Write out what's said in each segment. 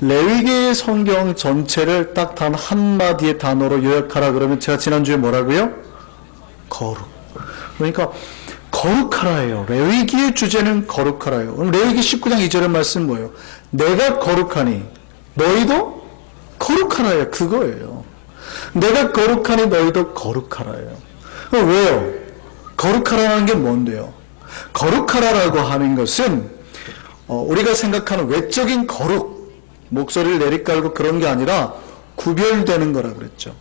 레위기 성경 전체를 딱 단 한마디의 단어로 요약하라 그러면 제가 지난주에 뭐라고요? 거룩. 그러니까 거룩하라예요. 레위기의 주제는 거룩하라예요. 오늘 레위기 19장 2절의 말씀 뭐예요? 내가 거룩하니 너희도 거룩하라예요. 그거예요. 내가 거룩하니 너희도 거룩하라예요. 왜요? 거룩하라는 게 뭔데요? 거룩하라라고 하는 것은 우리가 생각하는 외적인 거룩, 목소리를 내리깔고 그런 게 아니라 구별되는 거라 그랬죠.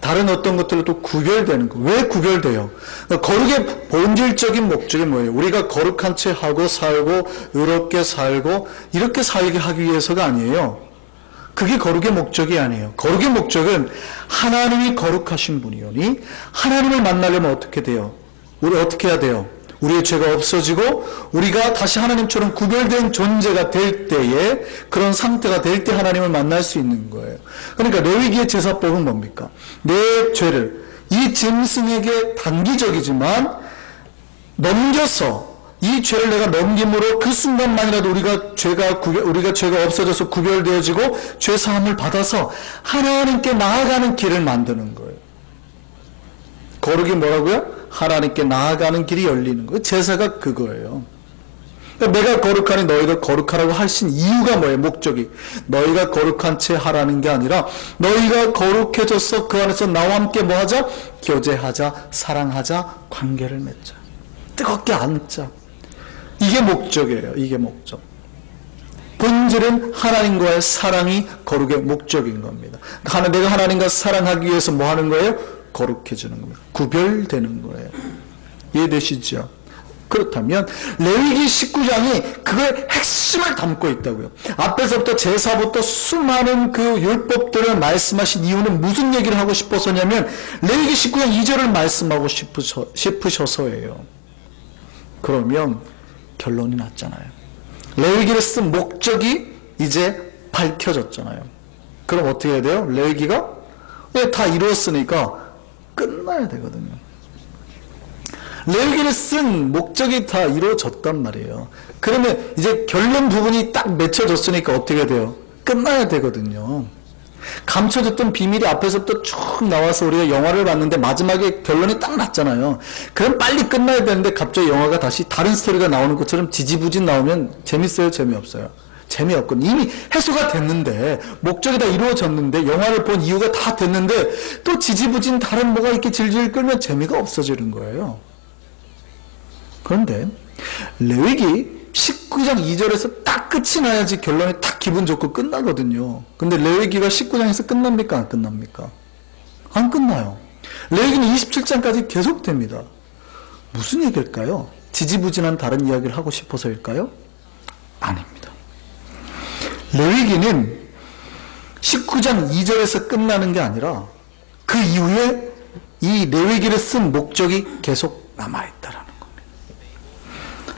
다른 어떤 것들로 또 구별되는 거. 왜 구별돼요? 거룩의 본질적인 목적이 뭐예요? 우리가 거룩한 채 하고 살고 의롭게 살고 이렇게 살게 하기 위해서가 아니에요. 그게 거룩의 목적이 아니에요. 거룩의 목적은 하나님이 거룩하신 분이오니 하나님을 만나려면 어떻게 돼요? 우리 어떻게 해야 돼요? 우리의 죄가 없어지고 우리가 다시 하나님처럼 구별된 존재가 될 때에, 그런 상태가 될 때 하나님을 만날 수 있는 거예요. 그러니까 레위기의 제사법은 뭡니까? 내 죄를 이 짐승에게 단기적이지만 넘겨서 이 죄를 내가 넘김으로 그 순간만이라도 우리가 죄가 없어져서 구별되어지고 죄 사함을 받아서 하나님께 나아가는 길을 만드는 거예요. 거룩이 뭐라고요? 하나님께 나아가는 길이 열리는 거예요. 제사가 그거예요. 그러니까 내가 거룩하니 너희도 거룩하라고 하신 이유가 뭐예요? 목적이. 너희가 거룩한 채 하라는 게 아니라 너희가 거룩해져서 그 안에서 나와 함께 뭐하자? 교제하자, 사랑하자, 관계를 맺자, 뜨겁게 앉자. 이게 목적이에요. 이게 목적. 본질은 하나님과의 사랑이 거룩의 목적인 겁니다. 내가 하나님과 사랑하기 위해서 뭐 하는 거예요? 거룩해지는 겁니다. 구별되는 거예요. 이해되시죠? 그렇다면 레위기 19장이 그거의 핵심을 담고 있다고요. 앞에서부터 제사부터 수많은 그 율법들을 말씀하신 이유는 무슨 얘기를 하고 싶어서냐면 레위기 19장 2절을 말씀하고 싶으셔서예요. 그러면 결론이 났잖아요. 레위기를 쓴 목적이 이제 밝혀졌잖아요. 그럼 어떻게 해야 돼요? 레위기가 다 이루었으니까 끝나야 되거든요. 레위기를 쓴 목적이 다 이루어졌단 말이에요. 그러면 이제 결론 부분이 딱 맺혀졌으니까 어떻게 돼요? 끝나야 되거든요. 감춰졌던 비밀이 앞에서부터 쭉 나와서 우리가 영화를 봤는데 마지막에 결론이 딱 났잖아요. 그럼 빨리 끝나야 되는데 갑자기 영화가 다시 다른 스토리가 나오는 것처럼 지지부진 나오면 재밌어요? 재미없어요? 재미없거든요. 이미 해소가 됐는데, 목적이 다 이루어졌는데, 영화를 본 이유가 다 됐는데 또 지지부진 다른 뭐가 이렇게 질질 끌면 재미가 없어지는 거예요. 그런데 레위기 19장 2절에서 딱 끝이 나야지 결론이 딱 기분 좋고 끝나거든요. 근데 레위기가 19장에서 끝납니까? 안 끝납니까? 안 끝나요. 레위기는 27장까지 계속됩니다. 무슨 얘기일까요? 지지부진한 다른 이야기를 하고 싶어서일까요? 아닙니다. 레위기는 19장 2절에서 끝나는 게 아니라 그 이후에 이 레위기를 쓴 목적이 계속 남아있다라는 겁니다.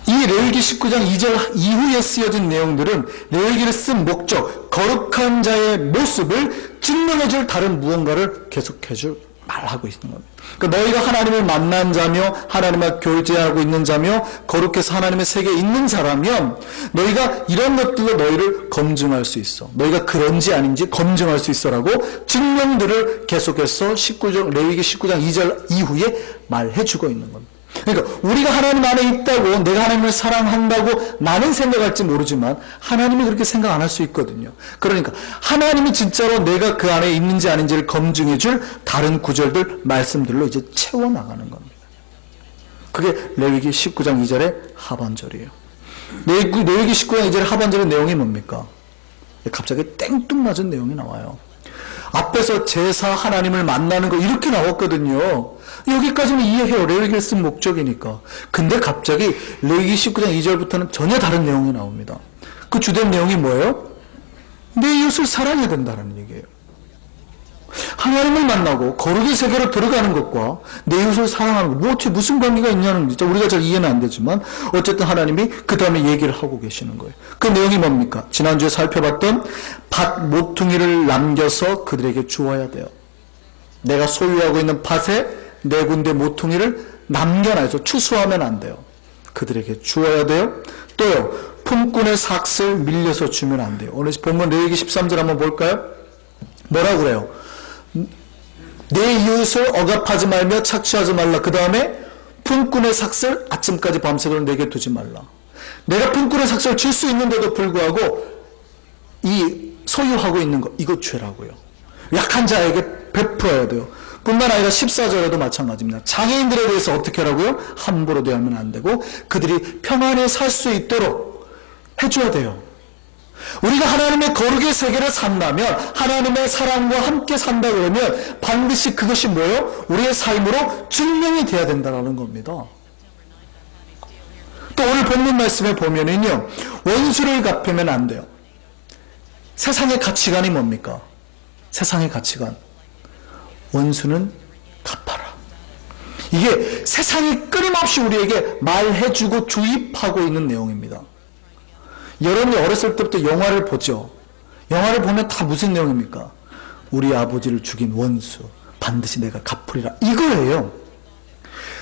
이 레위기 19장 2절 이후에 쓰여진 내용들은 레위기를 쓴 목적, 거룩한 자의 모습을 증명해줄 다른 무언가를 계속해줄 말하고 있는 겁니다. 그러니까 너희가 하나님을 만난 자며 하나님과 교제하고 있는 자며 거룩해서 하나님의 세계에 있는 자라면 너희가 이런 것들로 너희를 검증할 수 있어. 너희가 그런지 아닌지 검증할 수 있어라고 증명들을 계속해서 레위기 19장 2절 이후에 말해주고 있는 겁니다. 그러니까 우리가 하나님 안에 있다고, 내가 하나님을 사랑한다고 나는 생각할지 모르지만 하나님이 그렇게 생각 안 할 수 있거든요. 그러니까 하나님이 진짜로 내가 그 안에 있는지 아닌지를 검증해 줄 다른 구절들, 말씀들로 이제 채워나가는 겁니다. 그게 레위기 19장 2절의 하반절이에요. 레위기 19장 2절의 하반절의 내용이 뭡니까? 갑자기 땡뚱맞은 내용이 나와요. 앞에서 제사, 하나님을 만나는 거 이렇게 나왔거든요. 여기까지는 이해해요. 레위기를 쓴 목적이니까. 근데 갑자기 레위기 19장 2절부터는 전혀 다른 내용이 나옵니다. 그 주된 내용이 뭐예요? 내 이웃을 사랑해야 된다는 얘기예요. 하나님을 만나고 거룩의 세계로 들어가는 것과 내 이웃을 사랑하는 것, 무슨 관계가 있냐는 진짜 우리가 잘 이해는 안 되지만 어쨌든 하나님이 그 다음에 얘기를 하고 계시는 거예요. 그 내용이 뭡니까? 지난주에 살펴봤던 밭 모퉁이를 남겨서 그들에게 주어야 돼요. 내가 소유하고 있는 밭에 네 군데 모퉁이를 남겨놔서 추수하면 안 돼요. 그들에게 주어야 돼요. 또요, 품꾼의 삭슬 밀려서 주면 안 돼요. 오늘 본문 레위기 13절 한번 볼까요? 뭐라고 그래요? 내 이웃을 억압하지 말며 착취하지 말라. 그 다음에 품꾼의 삭슬 아침까지 밤새도록 내게 두지 말라. 내가 품꾼의 삭슬을 줄 수 있는데도 불구하고 이 소유하고 있는 거, 이거 죄라고요. 약한 자에게 베풀어야 돼요. 뿐만 아니라 14절에도 마찬가지입니다. 장애인들에 대해서 어떻게 하라고요? 함부로 대하면 안 되고 그들이 평안에 살 수 있도록 해줘야 돼요. 우리가 하나님의 거룩의 세계를 산다면, 하나님의 사랑과 함께 산다 그러면 반드시 그것이 뭐예요? 우리의 삶으로 증명이 돼야 된다는 겁니다. 또 오늘 본문 말씀에 보면은요, 원수를 갚으면 안 돼요. 세상의 가치관이 뭡니까? 세상의 가치관. 원수는 갚아라. 이게 세상이 끊임없이 우리에게 말해주고 주입하고 있는 내용입니다. 여러분이 어렸을 때부터 영화를 보죠. 영화를 보면 다 무슨 내용입니까? 우리 아버지를 죽인 원수 반드시 내가 갚으리라, 이거예요.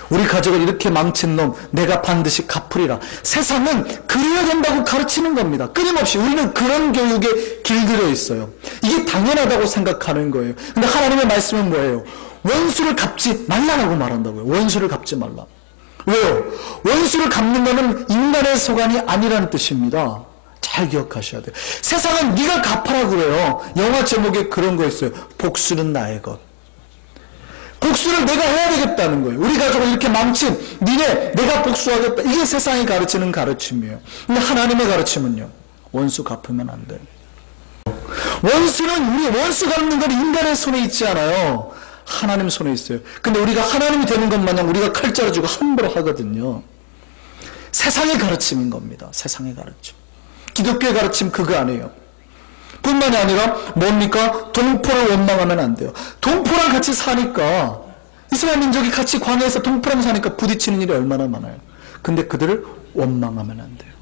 우리 가족을 이렇게 망친 놈 내가 반드시 갚으리라. 세상은 그래야 된다고 가르치는 겁니다. 끊임없이 우리는 그런 교육에 길들여 있어요. 이게 당연하다고 생각하는 거예요. 근데 하나님의 말씀은 뭐예요? 원수를 갚지 말라라고 말한다고요. 원수를 갚지 말라. 왜요? 원수를 갚는 것은 인간의 소관이 아니라는 뜻입니다. 잘 기억하셔야 돼요. 세상은 네가 갚아라 그래요. 영화 제목에 그런 거 있어요. 복수는 나의 것. 복수를 내가 해야 되겠다는 거예요. 우리 가족을 이렇게 망친 니네 내가 복수하겠다. 이게 세상이 가르치는 가르침이에요. 근데 하나님의 가르침은요, 원수 갚으면 안 돼요. 원수는, 우리 원수 갚는 건 인간의 손에 있지 않아요. 하나님 손에 있어요. 근데 우리가 하나님이 되는 것 마냥 우리가 칼자루 쥐고 함부로 하거든요. 세상의 가르침인 겁니다. 세상의 가르침. 기독교의 가르침 그거 아니에요. 뿐만이 아니라 뭡니까? 동포를 원망하면 안 돼요. 동포랑 같이 사니까, 이스라엘 민족이 같이 광야에서 동포랑 사니까 부딪히는 일이 얼마나 많아요. 근데 그들을 원망하면 안 돼요.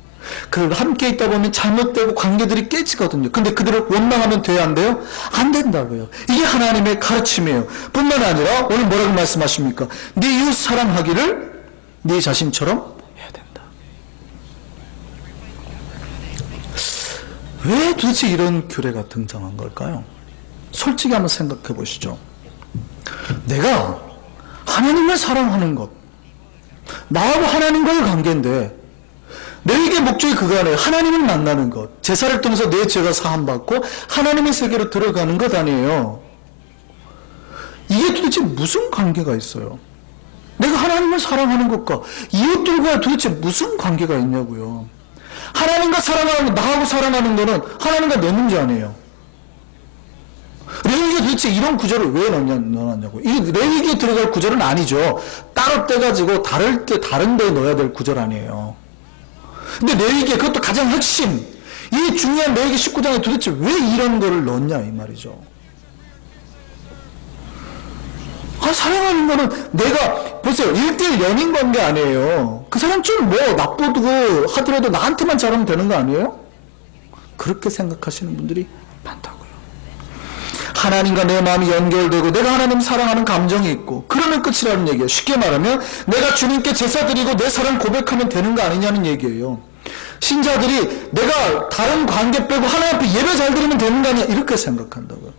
그들 함께 있다 보면 잘못되고 관계들이 깨지거든요. 근데 그들을 원망하면 돼요, 안 돼요? 안 된다고요. 이게 하나님의 가르침이에요. 뿐만 아니라 오늘 뭐라고 말씀하십니까? 네 이웃 사랑하기를 네 자신처럼 해야 된다. 왜 도대체 이런 규례가 등장한 걸까요? 솔직히 한번 생각해 보시죠. 내가 하나님을 사랑하는 것, 나하고 하나님과의 관계인데 레위기의 목적이 그거 아니에요. 하나님을 만나는 것, 제사를 통해서 내 죄가 사함받고 하나님의 세계로 들어가는 것 아니에요. 이게 도대체 무슨 관계가 있어요? 내가 하나님을 사랑하는 것과 이웃들과 도대체 무슨 관계가 있냐고요. 하나님과 사랑하는 것, 나하고 사랑하는 거는 하나님과 내 문제 아니에요. 레위기에 도대체 이런 구절을 왜 넣어놨냐고. 이 레위기에 들어갈 구절은 아니죠. 따로 떼가지고 다른 데에 넣어야 될 구절 아니에요. 근데 레위기에, 그것도 가장 핵심, 이 중요한 레위기 19장에 도대체 왜 이런 거를 넣었냐 이 말이죠. 사랑하는 거는 내가, 보세요, 1대1 연인 관계 아니에요. 그 사람 좀 뭐 나쁘고 하더라도 나한테만 잘하면 되는 거 아니에요? 그렇게 생각하시는 분들이 많다고요. 하나님과 내 마음이 연결되고 내가 하나님 사랑하는 감정이 있고 그러면 끝이라는 얘기예요. 쉽게 말하면 내가 주님께 제사 드리고 내 사랑 고백하면 되는 거 아니냐는 얘기예요. 신자들이 내가 다른 관계 빼고 하나님 앞에 예배 잘 드리면 되는 거 아니야, 이렇게 생각한다고요.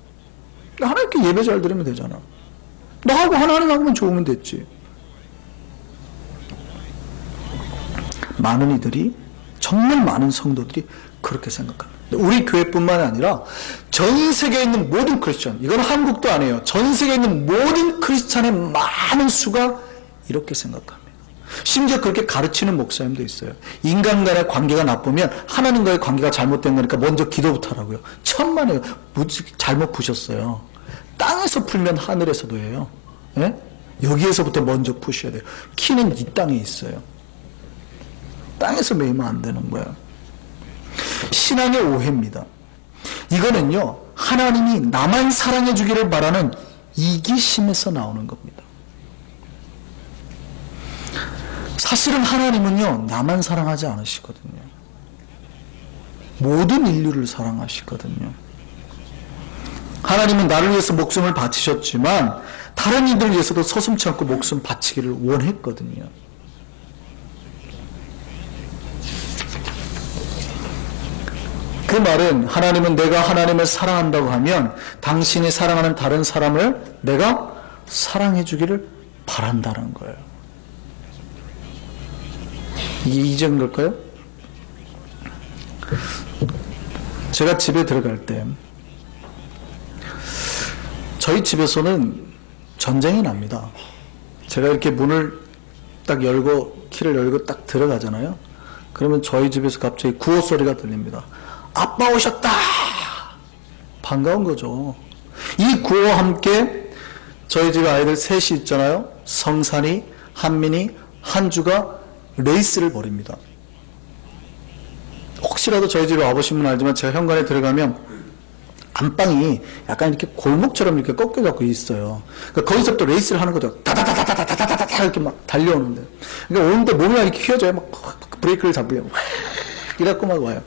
하나님께 예배 잘 드리면 되잖아. 나하고 하나님하고만 좋으면 됐지. 많은 이들이, 정말 많은 성도들이 그렇게 생각합니다. 우리 교회뿐만 아니라 전 세계에 있는 모든 크리스찬, 이건 한국도 아니에요. 전 세계에 있는 모든 크리스찬의 많은 수가 이렇게 생각합니다. 심지어 그렇게 가르치는 목사님도 있어요. 인간 간의 관계가 나쁘면 하나님과의 관계가 잘못된 거니까 먼저 기도부터 하라고요. 천만에요. 잘못 푸셨어요. 땅에서 풀면 하늘에서도 해요. 예? 여기에서부터 먼저 푸셔야 돼요. 키는 이 땅에 있어요. 땅에서 매이면 안 되는 거예요. 신앙의 오해입니다. 이거는요, 하나님이 나만 사랑해 주기를 바라는 이기심에서 나오는 겁니다. 사실은 하나님은요, 나만 사랑하지 않으시거든요. 모든 인류를 사랑하시거든요. 하나님은 나를 위해서 목숨을 바치셨지만 다른 이들 위해서도 서슴지 않고 목숨 바치기를 원했거든요. 그 말은 하나님은 내가 하나님을 사랑한다고 하면 당신이 사랑하는 다른 사람을 내가 사랑해 주기를 바란다는 거예요. 이게 이적인 걸까요? 제가 집에 들어갈 때 저희 집에서는 전쟁이 납니다. 제가 이렇게 문을 딱 열고 키를 열고 딱 들어가잖아요. 그러면 저희 집에서 갑자기 구호 소리가 들립니다. 아빠 오셨다! 반가운 거죠. 이 구호와 함께 저희 집 아이들 셋이 있잖아요. 성산이, 한민이, 한주가 레이스를 벌입니다. 혹시라도 저희 집에 와보신 분은 알지만 제가 현관에 들어가면 안방이 약간 이렇게 골목처럼 이렇게 꺾여갖고 있어요. 그러니까 거기서부터 레이스를 하는 거죠. 다다다다다다다다다 이렇게 막 달려오는데. 그러니까 오는데 몸이 이렇게 휘어져요. 막 브레이크를 잡으려고. 이래갖고 막 와요.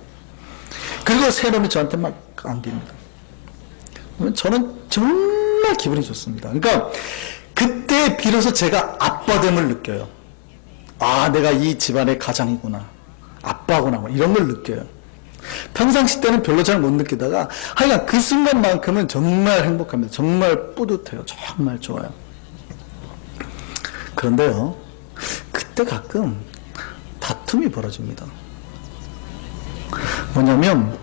그리고 새 놈이 저한테 막 안깁니다. 저는 정말 기분이 좋습니다. 그러니까 그때 비로소 제가 아빠됨을 느껴요. 아, 내가 이 집안의 가장이구나. 아빠구나. 이런 걸 느껴요. 평상시 때는 별로 잘 못 느끼다가 하여간 그 순간만큼은 정말 행복합니다. 정말 뿌듯해요. 정말 좋아요. 그런데요, 그때 가끔 다툼이 벌어집니다. 뭐냐면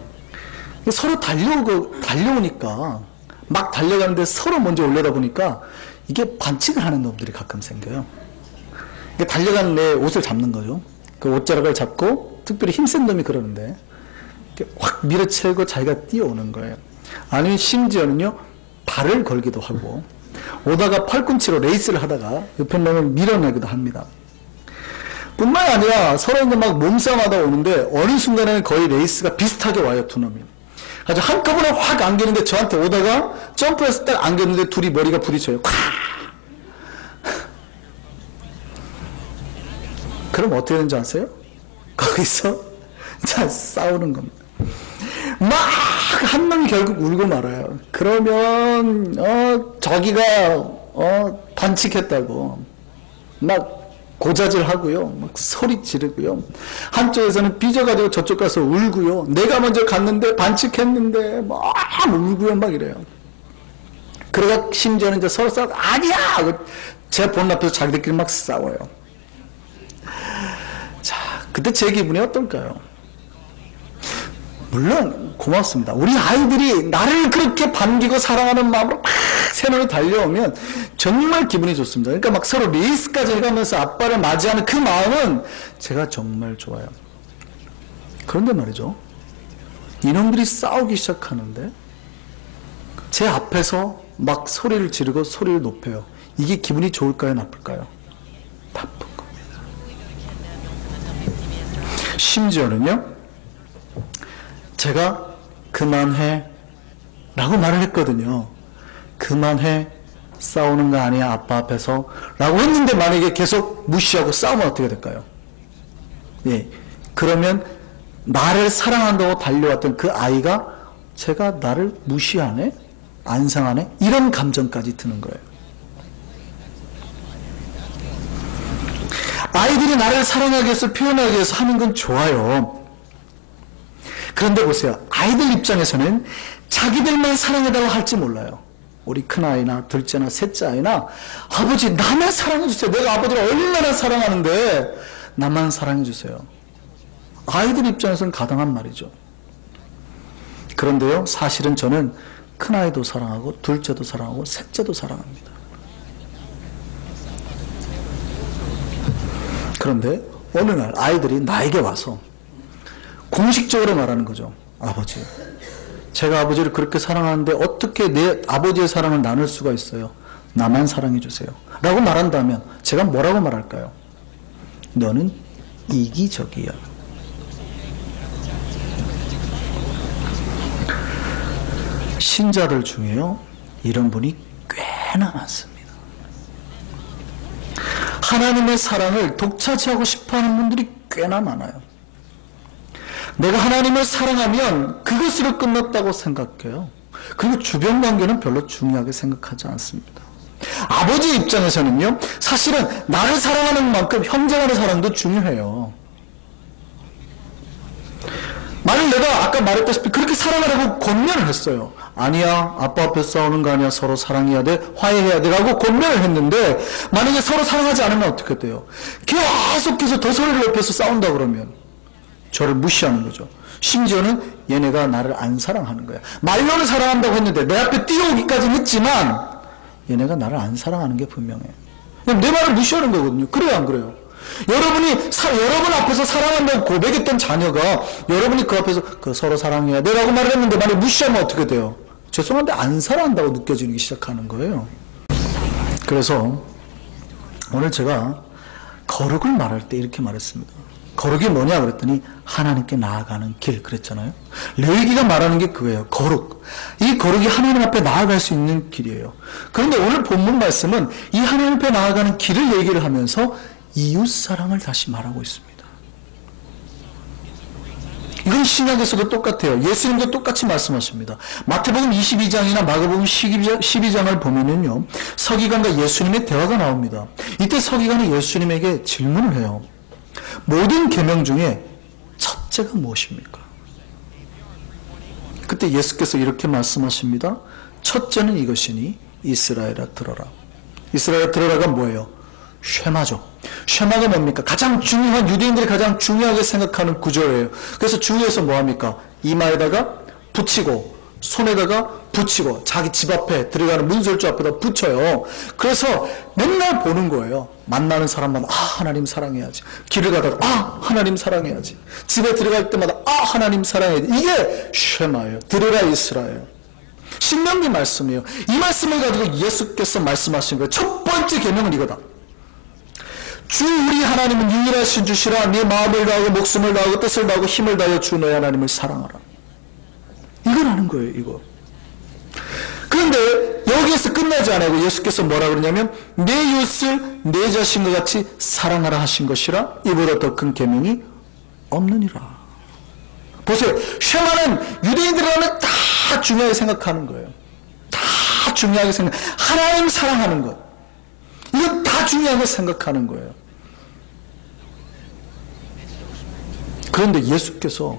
서로 달려오니까 막 달려가는데 서로 먼저 올려다보니까 이게 반칙을 하는 놈들이 가끔 생겨요. 달려가는 내 옷을 잡는 거죠. 그 옷자락을 잡고 특별히 힘센 놈이 그러는데 확 밀어채고 자기가 뛰어오는 거예요. 아니면 심지어는요 발을 걸기도 하고 오다가 팔꿈치로 레이스를 하다가 옆에 놈을 밀어내기도 합니다. 뿐만 아니라 서로 막 몸싸움하다 오는데 어느 순간에는 거의 레이스가 비슷하게 와요. 두 놈이. 아주 한꺼번에 확 안기는데 저한테 오다가 점프해서 딱 안겼는데 둘이 머리가 부딪혀요. 콱! 그럼 어떻게 되는지 아세요? 거기서 자 싸우는 겁니다. 막 한 놈이 결국 울고 말아요. 그러면 저기가 반칙했다고 막 고자질하고요, 막 소리 지르고요. 한쪽에서는 삐져가지고 저쪽 가서 울고요. 내가 먼저 갔는데 반칙했는데 막 울고요, 막 이래요. 그러다 심지어는 이제 서로 싸우고 아니야! 제 본 앞에서 자기들끼리 막 싸워요. 자, 그때 제 기분이 어떨까요? 물론 고맙습니다. 우리 아이들이 나를 그렇게 반기고 사랑하는 마음으로 막 새노래 달려오면 정말 기분이 좋습니다. 그러니까 막 서로 레이스까지 해가면서 아빠를 맞이하는 그 마음은 제가 정말 좋아요. 그런데 말이죠, 이놈들이 싸우기 시작하는데 제 앞에서 막 소리를 지르고 소리를 높여요. 이게 기분이 좋을까요, 나쁠까요? 나쁜 겁니다. 심지어는요, 제가 그만해 라고 말을 했거든요. 그만해, 싸우는 거 아니야 아빠 앞에서 라고 했는데 만약에 계속 무시하고 싸우면 어떻게 될까요? 예, 그러면 나를 사랑한다고 달려왔던 그 아이가 제가 나를 무시하네? 안상하네? 이런 감정까지 드는 거예요. 아이들이 나를 사랑하기 위해서 표현하기 위해서 하는 건 좋아요. 그런데 보세요. 아이들 입장에서는 자기들만 사랑해달라고 할지 몰라요. 우리 큰아이나 둘째나 셋째 아이나 아버지 나만 사랑해주세요. 내가 아버지를 얼마나 사랑하는데 나만 사랑해주세요. 아이들 입장에서는 가당한 말이죠. 그런데요, 사실은 저는 큰아이도 사랑하고 둘째도 사랑하고 셋째도 사랑합니다. 그런데 어느 날 아이들이 나에게 와서 공식적으로 말하는 거죠. 아버지, 제가 아버지를 그렇게 사랑하는데 어떻게 내 아버지의 사랑을 나눌 수가 있어요? 나만 사랑해 주세요 라고 말한다면 제가 뭐라고 말할까요? 너는 이기적이야. 신자들 중에요, 이런 분이 꽤나 많습니다. 하나님의 사랑을 독차지하고 싶어하는 분들이 꽤나 많아요. 내가 하나님을 사랑하면 그것으로 끝났다고 생각해요. 그리고 주변 관계는 별로 중요하게 생각하지 않습니다. 아버지 입장에서는요, 사실은 나를 사랑하는 만큼 형제간의 사랑도 중요해요. 만약 내가 아까 말했다시피 그렇게 사랑하라고 권면을 했어요. 아니야, 아빠 앞에서 싸우는 거 아니야, 서로 사랑해야 돼, 화해해야 돼 라고 권면을 했는데, 만약에 서로 사랑하지 않으면 어떻게 돼요? 계속해서 더 소리를 높여서 싸운다 그러면 저를 무시하는 거죠. 심지어는 얘네가 나를 안 사랑하는 거야. 말로는 사랑한다고 했는데 내 앞에 뛰어오기까지는 했지만 얘네가 나를 안 사랑하는 게 분명해. 내 말을 무시하는 거거든요. 그래요, 안 그래요? 여러분 앞에서 사랑한다고 고백했던 자녀가 여러분이 그 앞에서 서로 사랑해야 돼 라고 말을 했는데 만약 무시하면 어떻게 돼요? 죄송한데 안 사랑한다고 느껴지기 시작하는 거예요. 그래서 오늘 제가 거룩을 말할 때 이렇게 말했습니다. 거룩이 뭐냐 그랬더니 하나님께 나아가는 길 그랬잖아요. 레위기가 말하는 게 그거예요. 거룩. 이 거룩이 하나님 앞에 나아갈 수 있는 길이에요. 그런데 오늘 본문 말씀은 이 하나님 앞에 나아가는 길을 얘기를 하면서 이웃사랑을 다시 말하고 있습니다. 이건 신약에서도 똑같아요. 예수님도 똑같이 말씀하십니다. 마태복음 22장이나 마가복음 12장을 보면은요, 서기관과 예수님의 대화가 나옵니다. 이때 서기관이 예수님에게 질문을 해요. 모든 계명 중에 첫째가 무엇입니까? 그때 예수께서 이렇게 말씀하십니다. 첫째는 이것이니 이스라엘아 들어라. 이스라엘아 들어라가 뭐예요? 쉐마죠. 쉐마가 뭡니까? 가장 중요한, 유대인들이 가장 중요하게 생각하는 구절이에요. 그래서 주위에서 뭐합니까? 이마에다가 붙이고 손에다가 붙이고 자기 집 앞에 들어가는 문설주 앞에다 붙여요. 그래서 맨날 보는 거예요. 만나는 사람마다 하나님 사랑해야지. 길을 가다가 하나님 사랑해야지. 집에 들어갈 때마다 하나님 사랑해야지. 이게 쉐마예요. 들으라 이스라엘. 신명기 말씀이에요. 이 말씀을 가지고 예수께서 말씀하신 거예요. 첫 번째 계명은 이거다. 주 우리 하나님은 유일하신 주시라. 네 마음을 다하고 목숨을 다하고 뜻을 다하고 힘을 다하여 주 너의 하나님을 사랑하라. 이거라는 거예요. 이거. 그런데 여기에서 끝나지 않고 예수께서 뭐라 그러냐면 내 이웃을 내 자신과 같이 사랑하라 하신 것이라. 이보다 더 큰 계명이 없느니라. 보세요. 쉐마는 유대인들은 다 중요하게 생각하는 거예요. 다 중요하게 하나님 사랑하는 것. 이건 다 중요하게 생각하는 거예요. 그런데 예수께서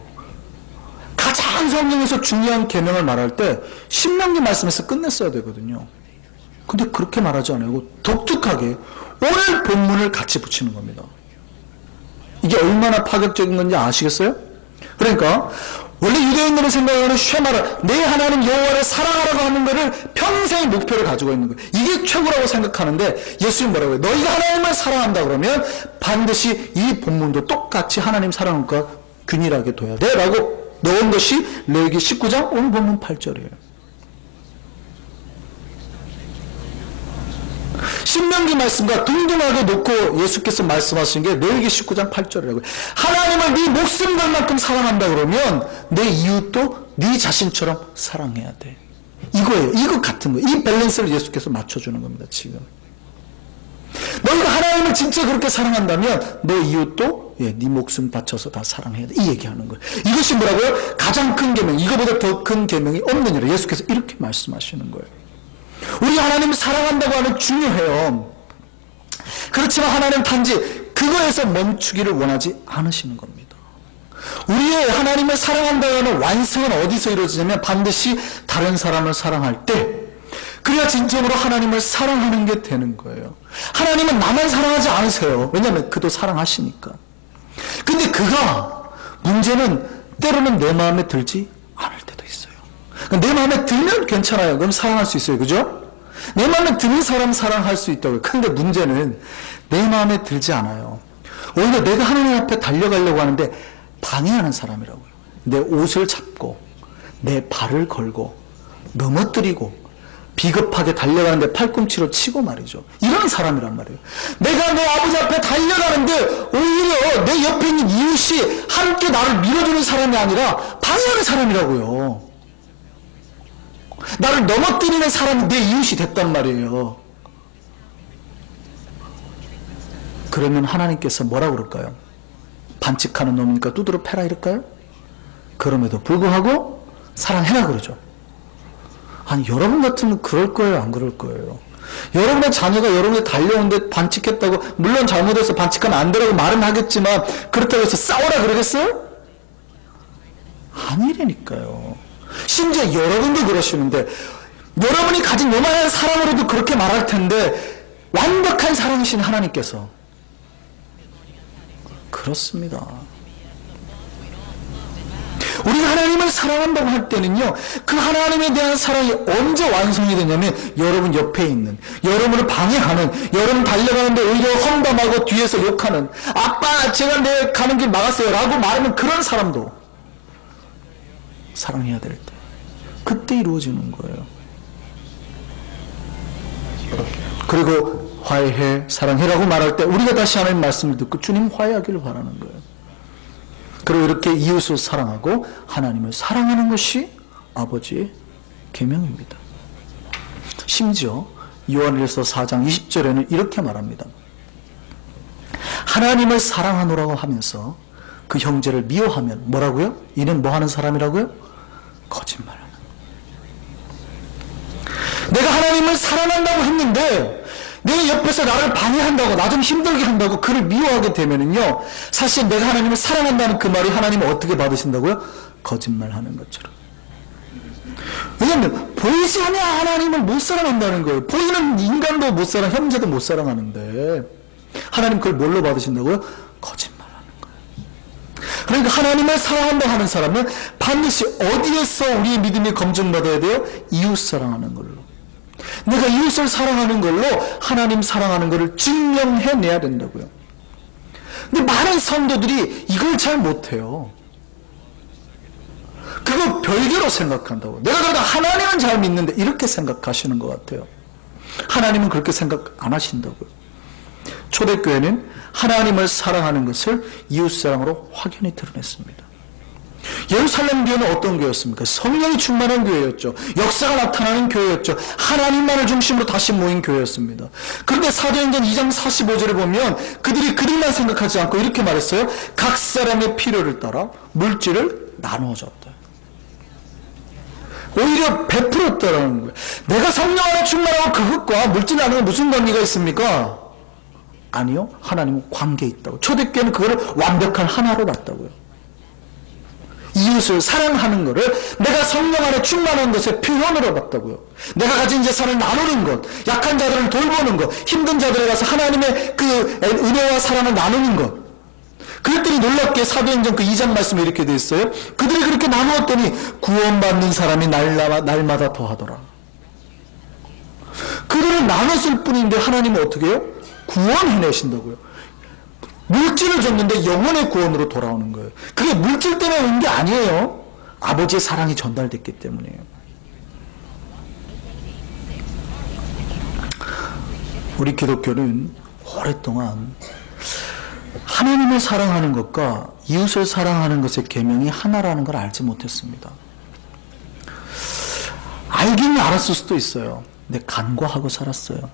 가장 성경에서 중요한 계명을 말할 때 신명기 말씀에서 끝냈어야 되거든요. 근데 그렇게 말하지 않고 독특하게 오늘 본문을 같이 붙이는 겁니다. 이게 얼마나 파격적인 건지 아시겠어요? 그러니까 원래 유대인들이 생각하는 쉐마를, 내 하나님 여호와를 사랑하라고 하는 것을 평생의 목표를 가지고 있는 거예요. 이게 최고라고 생각하는데 예수님 뭐라고 해요? 너희가 하나님을 사랑한다 그러면 반드시 이 본문도 똑같이 하나님 사랑과 균일하게 둬야 돼 라고 넣은 것이 레위기 19장 오늘 본문 8절이에요. 신명기 말씀과 동등하게 놓고 예수께서 말씀하신 게 레위기 19장 8절이라고요. 하나님을 네 목숨 걸 만큼 사랑한다 그러면 내 이웃도 네 자신처럼 사랑해야 돼. 이거예요. 이거 같은 거예요. 이 밸런스를 예수께서 맞춰주는 겁니다. 지금 너희가 하나님을 진짜 그렇게 사랑한다면 너 이웃도 네 목숨 바쳐서 다 사랑해야 돼. 이 얘기하는 거예요. 이것이 뭐라고요? 가장 큰 계명, 이거보다 더 큰 계명이 없느니라. 예수께서 이렇게 말씀하시는 거예요. 우리 하나님을 사랑한다고 하면 중요해요. 그렇지만 하나님 단지 그거에서 멈추기를 원하지 않으시는 겁니다. 우리의 하나님을 사랑한다고 하는 완성은 어디서 이루어지냐면 반드시 다른 사람을 사랑할 때, 그래야 진정으로 하나님을 사랑하는 게 되는 거예요. 하나님은 나만 사랑하지 않으세요. 왜냐하면 그도 사랑하시니까. 근데 그가 문제는 때로는 내 마음에 들지 않을 때도 있어요. 내 마음에 들면 괜찮아요. 그럼 사랑할 수 있어요. 그죠? 내 마음에 드는 사람 사랑할 수 있다고요. 근데 문제는 내 마음에 들지 않아요. 오히려 내가 하나님 앞에 달려가려고 하는데 방해하는 사람이라고요. 내 옷을 잡고 내 발을 걸고 넘어뜨리고 비겁하게 달려가는데 팔꿈치로 치고 말이죠. 이런 사람이란 말이에요. 내가 내 아버지 앞에 달려가는데 오히려 내 옆에 있는 이웃이 함께 나를 밀어주는 사람이 아니라 방해하는 사람이라고요. 나를 넘어뜨리는 사람이 내 이웃이 됐단 말이에요. 그러면 하나님께서 뭐라 그럴까요? 반칙하는 놈이니까 두드러 패라 이럴까요? 그럼에도 불구하고 사랑해라 그러죠. 아니 여러분 같으면 그럴 거예요? 안 그럴 거예요? 여러분의 자녀가 여러분이 달려오는데 반칙했다고, 물론 잘못해서 반칙하면 안 되라고 말은 하겠지만 그렇다고 해서 싸우라 그러겠어요? 아니라니까요. 심지어 여러분도 그러시는데 여러분이 가진 요만한 사랑으로도 그렇게 말할 텐데 완벽한 사랑이신 하나님께서 그렇습니다. 우리가 하나님을 사랑한다고 할 때는요, 그 하나님에 대한 사랑이 언제 완성이 되냐면 여러분 옆에 있는, 여러분을 방해하는, 여러분 달려가는데 오히려 험담하고 뒤에서 욕하는, 아빠 제가 내 가는 길 막았어요 라고 말하는 그런 사람도 사랑해야 될 때 그때 이루어지는 거예요. 그리고 화해해, 사랑해라고 말할 때 우리가 다시 하나님 말씀을 듣고 주님 화해하기를 바라는 거예요. 그리고 이렇게 이웃을 사랑하고 하나님을 사랑하는 것이 아버지의 계명입니다. 심지어 요한일서 4장 20절에는 이렇게 말합니다. 하나님을 사랑하노라고 하면서 그 형제를 미워하면 뭐라고요? 이는 뭐 하는 사람이라고요? 거짓말하는. 내가 하나님을 사랑한다고 했는데 내 옆에서 나를 방해한다고, 나 좀 힘들게 한다고 그를 미워하게 되면은요, 사실 내가 하나님을 사랑한다는 그 말이 하나님은 어떻게 받으신다고요? 거짓말하는 것처럼. 왜냐하면 보이지 않는 하나님을 못 사랑한다는 거예요. 보이는 인간도 못 사랑, 형제도 못 사랑하는데 하나님 그걸 뭘로 받으신다고요? 거짓말하는 거예요. 그러니까 하나님을 사랑한다 하는 사람은 반드시 어디에서 우리의 믿음이 검증받아야 돼요? 이웃 사랑하는 걸로. 내가 이웃을 사랑하는 걸로 하나님 사랑하는 것을 증명해내야 된다고요. 근데 많은 성도들이 이걸 잘 못해요. 그거 별개로 생각한다고. 내가 그러다 하나님은 잘 믿는데 이렇게 생각하시는 것 같아요. 하나님은 그렇게 생각 안 하신다고요. 초대교회는 하나님을 사랑하는 것을 이웃사랑으로 확연히 드러냈습니다. 예루살렘 교회는 어떤 교회였습니까? 성령이 충만한 교회였죠. 역사가 나타나는 교회였죠. 하나님만을 중심으로 다시 모인 교회였습니다. 그런데 사도행전 2장 45절에 보면 그들만 생각하지 않고 이렇게 말했어요. 각 사람의 필요를 따라 물질을 나누어 줬다. 오히려 베풀었다라는 거예요. 내가 성령 안에 충만하고 그것과 물질 나누는 무슨 관계가 있습니까? 아니요. 하나님은 관계 있다고. 초대교회는 그거를 완벽한 하나로 놨다고요. 이웃을 사랑하는 것을 내가 성령 안에 충만한 것의 표현으로 봤다고요. 내가 가진 재산을 나누는 것, 약한 자들을 돌보는 것, 힘든 자들에 가서 하나님의 그 은혜와 사랑을 나누는 것. 그랬더니 놀랍게 사도행전 그 2장 말씀에 이렇게 되어 있어요. 그들이 그렇게 나누었더니 구원받는 사람이 날마다 더하더라. 그들은 나눴을 뿐인데 하나님은 어떻게 해요? 구원해내신다고요. 물질을 줬는데 영혼의 구원으로 돌아오는 거예요. 그게 물질 때문에 온 게 아니에요. 아버지의 사랑이 전달됐기 때문이에요. 우리 기독교는 오랫동안 하나님을 사랑하는 것과 이웃을 사랑하는 것의 계명이 하나라는 걸 알지 못했습니다. 알기는 알았을 수도 있어요. 근데 간과하고 살았어요.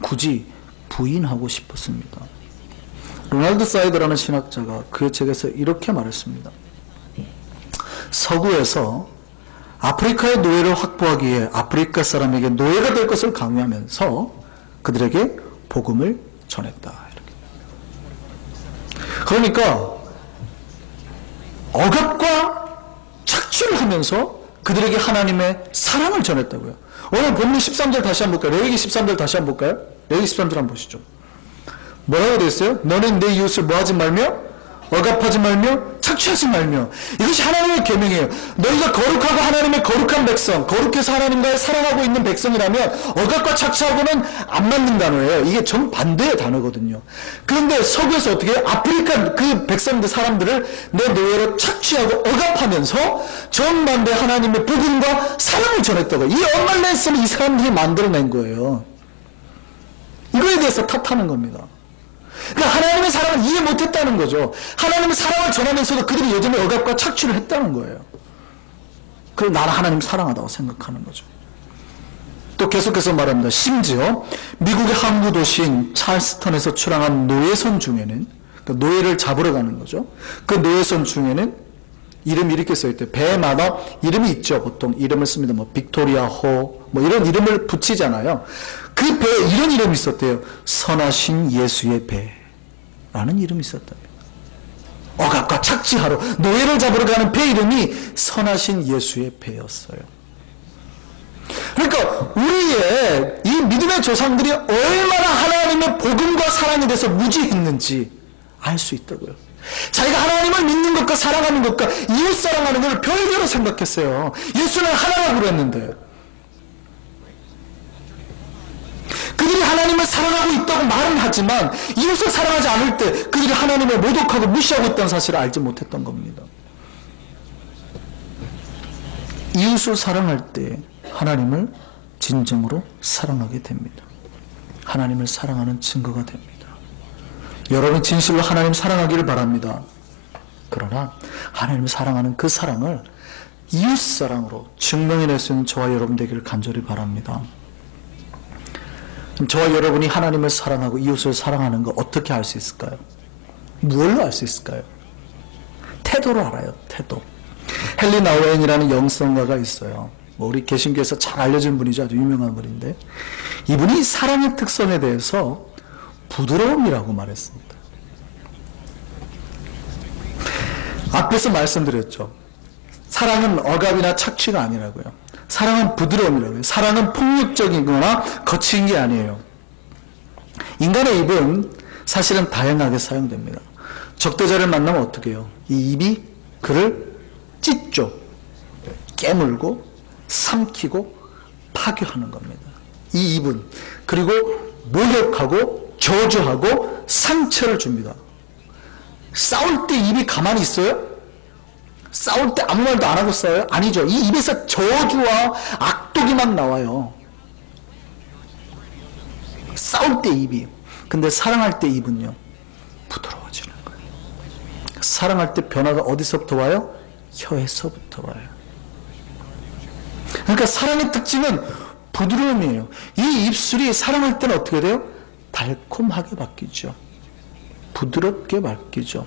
굳이 부인하고 싶었습니다. 로널드 사이더라는 신학자가 그의 책에서 이렇게 말했습니다. 서구에서 아프리카의 노예를 확보하기 위해 아프리카 사람에게 노예가 될 것을 강요하면서 그들에게 복음을 전했다. 이렇게. 그러니까 억압과 착취를 하면서 그들에게 하나님의 사랑을 전했다고요. 오늘 본문 13절 다시 한번 볼까요? 레위기 13절 다시 한번 볼까요? 레위기 13절 한번 보시죠. 뭐라고 되어 있어요? 너는 내 이웃을 뭐하지 말며 억압하지 말며 착취하지 말며. 이것이 하나님의 계명이에요. 너희가 거룩하고 하나님의 거룩한 백성, 거룩해서 하나님과 사랑하고 있는 백성이라면 억압과 착취하고는 안 맞는 단어예요. 이게 정반대의 단어거든요. 그런데 서구에서 어떻게 해요? 아프리카 그 백성들 사람들을 내 노예로 착취하고 억압하면서 정반대 하나님의 복음과 사랑을 전했다고. 이 언말레스는 이 사람들이 만들어낸 거예요. 이거에 대해서 탓하는 겁니다. 그러니까 하나님의 사랑을 이해 못했다는 거죠. 하나님의 사랑을 전하면서도 그들이 여전히 억압과 착취를 했다는 거예요. 그걸 나는 하나님 사랑하다고 생각하는 거죠. 또 계속해서 말합니다. 심지어 미국의 항구 도시인 찰스턴에서 출항한 노예선 중에는, 그러니까 노예를 잡으러 가는 거죠. 그 노예선 중에는 이름이 이렇게 써있대요. 배마다 이름이 있죠. 보통 이름을 씁니다. 뭐 빅토리아호 뭐 이런 이름을 붙이잖아요. 그 배에 이런 이름이 있었대요. 선하신 예수의 배라는 이름이 있었답니다. 억압과 착취하러 노예를 잡으러 가는 배 이름이 선하신 예수의 배였어요. 그러니까 우리의 이 믿음의 조상들이 얼마나 하나님의 복음과 사랑에 대해서 무지했는지 알 수 있다고요. 자기가 하나님을 믿는 것과 사랑하는 것과 이웃 사랑하는 걸 별개로 생각했어요. 예수는 하나라고 그랬는데, 그들이 하나님을 사랑하고 있다고 말은 하지만 이웃을 사랑하지 않을 때 그들이 하나님을 모독하고 무시하고 있다는 사실을 알지 못했던 겁니다. 이웃을 사랑할 때 하나님을 진정으로 사랑하게 됩니다. 하나님을 사랑하는 증거가 됩니다. 여러분 진실로 하나님 사랑하기를 바랍니다. 그러나 하나님을 사랑하는 그 사랑을 이웃 사랑으로 증명해낼 수 있는 저와 여러분 되기를 간절히 바랍니다. 저와 여러분이 하나님을 사랑하고 이웃을 사랑하는 거 어떻게 알 수 있을까요? 무엇로 알 수 있을까요? 태도로 알아요. 태도. 헨리 나우엔이라는 영성가가 있어요. 우리 개신교에서 잘 알려진 분이죠. 아주 유명한 분인데, 이분이 사랑의 특성에 대해서 부드러움이라고 말했습니다. 앞에서 말씀드렸죠. 사랑은 억압이나 착취가 아니라고요. 사랑은 부드러움이라고요. 사랑은 폭력적이거나 거친 게 아니에요. 인간의 입은 사실은 다양하게 사용됩니다. 적대자를 만나면 어떻게 해요? 이 입이 그를 찢죠. 깨물고 삼키고 파괴하는 겁니다. 이 입은. 그리고 모욕하고 저주하고 상처를 줍니다. 싸울 때 입이 가만히 있어요? 싸울 때 아무 말도 안 하고 싸워요? 아니죠. 이 입에서 저주와 악독이만 나와요. 싸울 때 입이. 근데 사랑할 때 입은요, 부드러워지는 거예요. 사랑할 때 변화가 어디서부터 와요? 혀에서부터 와요. 그러니까 사랑의 특징은 부드러움이에요. 이 입술이 사랑할 때는 어떻게 돼요? 달콤하게 바뀌죠. 부드럽게 바뀌죠.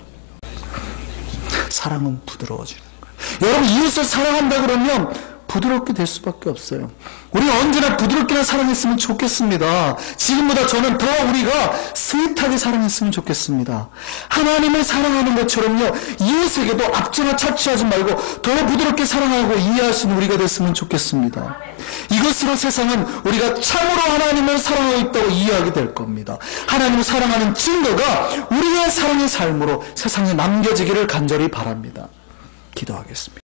사랑은 부드러워지는 거예요. 여러분 이웃을 사랑한다 그러면 부드럽게 될 수밖에 없어요. 우리가 언제나 부드럽게나 사랑했으면 좋겠습니다. 지금보다 저는 더 우리가 스윗하게 사랑했으면 좋겠습니다. 하나님을 사랑하는 것처럼요, 이웃에게도 압제나 착취하지 말고 더 부드럽게 사랑하고 이해할 수 있는 우리가 됐으면 좋겠습니다. 이것으로 세상은 우리가 참으로 하나님을 사랑하고 있다고 이해하게 될 겁니다. 하나님을 사랑하는 증거가 우리의 사랑의 삶으로 세상에 남겨지기를 간절히 바랍니다. 기도하겠습니다.